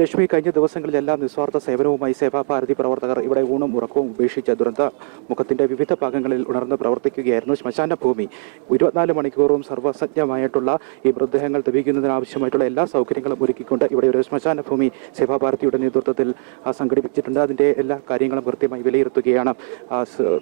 ലക്ഷ്മി, കഴിഞ്ഞ ദിവസങ്ങളിലെല്ലാം നിസ്വാർത്ഥ സേവനവുമായി സേവാഭാരതി പ്രവർത്തകർ ഇവിടെ ഊണും ഉറക്കവും ഉപേക്ഷിച്ച് ദുരന്ത മുഖത്തിന്റെ വിവിധ ഭാഗങ്ങളിൽ ഉണർന്ന് പ്രവർത്തിക്കുകയായിരുന്നു. ശ്മശാന ഭൂമി 24 മണിക്കൂറും സർവ്വസജ്ജമായിട്ടുള്ള ഈ മൃതദേഹങ്ങൾ ദഹിക്കുന്നതിനാവശ്യമായിട്ടുള്ള എല്ലാ സൗകര്യങ്ങളും ഒരുക്കിക്കൊണ്ട് ഇവിടെ ഒരു ശ്മശാന ഭൂമി സേവാഭാരതിയുടെ നേതൃത്വത്തിൽ സംഘടിപ്പിച്ചിട്ടുണ്ട്. അതിൻ്റെ എല്ലാ കാര്യങ്ങളും കൃത്യമായി വിലയിരുത്തുകയാണ്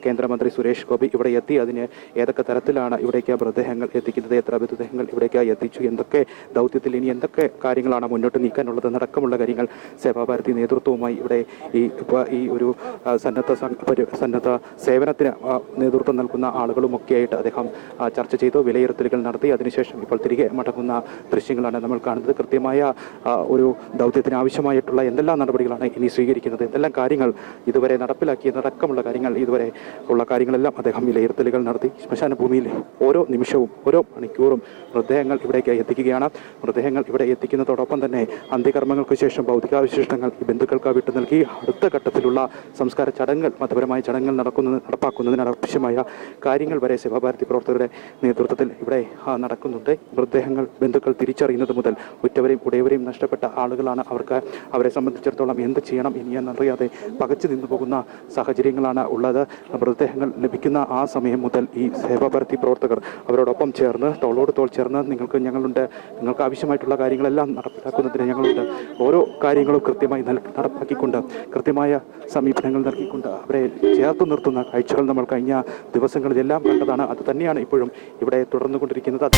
കേന്ദ്രമന്ത്രി സുരേഷ് ഗോപി. ഇവിടെ എത്തി അതിന് ഏതൊക്കെ തരത്തിലാണ് ഇവിടേക്ക് മൃതദേഹങ്ങൾ എത്തിക്കുന്നത്, എത്ര മൃതദേഹങ്ങൾ ഇവിടേക്ക് എത്തിച്ചു, എന്തൊക്കെ ദൗത്യത്തിൽ ഇനി എന്തൊക്കെ കാര്യങ്ങളാണ് മുന്നോട്ട് നീക്കാനുള്ളത് നടക്കമുള്ള കാര്യങ്ങൾ സേവാഭാരതി നേതൃത്വവുമായി ഇവിടെ ഈ ഒരു സന്നദ്ധ സേവനത്തിന് നേതൃത്വം നൽകുന്ന ആളുകളുമൊക്കെയായിട്ട് അദ്ദേഹം ചർച്ച ചെയ്തു, വിലയിരുത്തലുകൾ നടത്തി. അതിനുശേഷം ഇപ്പോൾ തിരികെ മടങ്ങുന്ന ദൃശ്യങ്ങളാണ് നമ്മൾ കാണുന്നത്. കൃത്യമായ ഒരു ദൗത്യത്തിന് ആവശ്യമായിട്ടുള്ള എന്തെല്ലാം നടപടികളാണ് ഇനി സ്വീകരിക്കുന്നത്, എന്തെല്ലാം കാര്യങ്ങൾ ഇതുവരെ നടപ്പിലാക്കിയതടക്കമുള്ള കാര്യങ്ങൾ, ഇതുവരെ ഉള്ള കാര്യങ്ങളെല്ലാം അദ്ദേഹം വിലയിരുത്തലുകൾ നടത്തി. ശ്മശാന ഭൂമിയിൽ ഓരോ നിമിഷവും ഓരോ മണിക്കൂറും മൃതദേഹങ്ങൾ ഇവിടേക്ക് എത്തിക്കുകയാണ്. മൃതദേഹങ്ങൾ ഇവിടെ എത്തിക്കുന്നതോടൊപ്പം തന്നെ അന്ത്യകർമ്മങ്ങൾക്ക് ശേഷം ഭൗതികാവശിഷ്ടങ്ങൾ ഈ ബന്ധുക്കൾക്ക് വിട്ടു നൽകി അടുത്ത ഘട്ടത്തിലുള്ള സംസ്കാര ചടങ്ങുകൾ, മതപരമായ ചടങ്ങുകൾ നടപ്പാക്കുന്നതിനാവശ്യമായ കാര്യങ്ങൾ വരെ സേവാഭാരതി പ്രവർത്തകരുടെ നേതൃത്വത്തിൽ ഇവിടെ നടക്കുന്നുണ്ട്. മൃതദേഹങ്ങൾ ബന്ധുക്കൾ തിരിച്ചറിയുന്നത് മുതൽ ഉറ്റവരെയും ഉടയവരെയും നഷ്ടപ്പെട്ട ആളുകളാണ്. അവരെ സംബന്ധിച്ചിടത്തോളം എന്ത് ചെയ്യണം ഇനിയെന്നറിയാതെ പകച്ചു നിന്നു പോകുന്ന സാഹചര്യങ്ങളാണ് ഉള്ളത്. മൃതദേഹങ്ങൾ ലഭിക്കുന്ന ആ സമയം മുതൽ ഈ സേവാഭാരതി പ്രവർത്തകർ അവരോടൊപ്പം ചേർന്ന് തോളോട് തോൾ ചേർന്ന് നിങ്ങൾക്ക് ആവശ്യമായിട്ടുള്ള കാര്യങ്ങളെല്ലാം നടപ്പിലാക്കുന്നതിന് ഞങ്ങളുണ്ട്. ഓരോ കാര്യങ്ങളും കൃത്യമായി നടപ്പാക്കിക്കൊണ്ട് കൃത്യമായ സമീപനങ്ങൾ നൽകിക്കൊണ്ട് അവരെ ചേർത്ത് നിർത്തുന്ന കാഴ്ചകൾ നമ്മൾ കഴിഞ്ഞ ദിവസങ്ങളിലെല്ലാം കണ്ടതാണ്. അത് തന്നെയാണ് ഇപ്പോഴും ഇവിടെ തുടർന്നുകൊണ്ടിരിക്കുന്നത്.